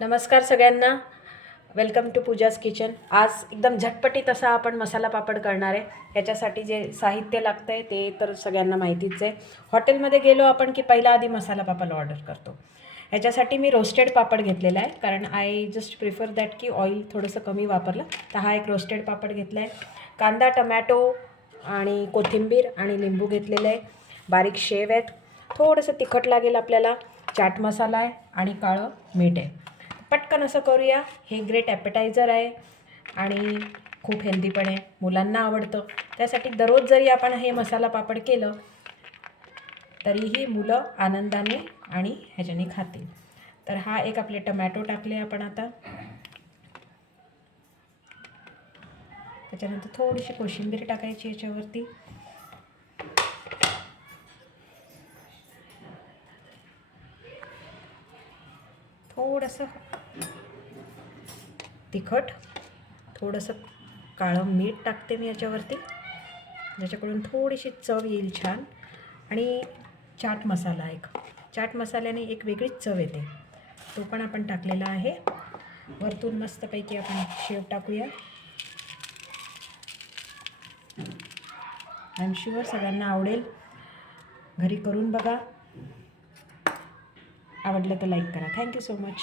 नमस्कार सगळ्यांना. Welcome to Pooja's kitchen. आज एकदम झटपटीत असा आपण मसाला पापड करणार आहे. ह्याच्यासाठी जे साहित्य लागतं आहे ते तर सगळ्यांना माहितीच आहे. हॉटेलमध्ये गेलो आपण की पहिला आधी मसाला पापड ऑर्डर करतो. ह्याच्यासाठी मी रोस्टेड पापड घेतलेला आहे, कारण आय जस्ट प्रिफर दॅट की ऑइल थोडंसं कमी वापरलं. तर हा एक रोस्टेड पापड घेतला आहे. कांदा, टमॅटो आणि कोथिंबीर आणि लिंबू घेतलेलं आहे. बारीक शेव आहेत. थोडंसं तिखट लागेल आपल्याला. चाट मसाला आहे आणि काळं मीठ आहे. पटकन असं करूया. हे ग्रेट ॲपेटायझर आहे आणि खूप हेल्दी पण आहे, मुलांना आवडतं. त्यासाठी दररोज जरी आपण हे मसाला पापड केलं तरीही मुलं आनंदाने आणि ह्याच्याने खातील. तर हा एक आपले टमॅटो टाकले आपण आता. त्याच्यानंतर थोडीशी कोशिंबीर टाकायची याच्यावरती. थोडंसं तिखट, थोडंसं काळं मीठ टाकते मी याच्यावरती, ज्याच्याकडून थोडीशी चव येईल छान. आणि चाट मसाला, एक चाट मसाल्याने एक वेगळीच चव येते, तो पण आपण टाकलेला आहे. वरतून मस्तपैकी आपण शेव टाकूया. आय एम शुअर सगळ्यांना आवडेल. घरी करून बघा. आवडलं तर लाईक करा. Thank you so much.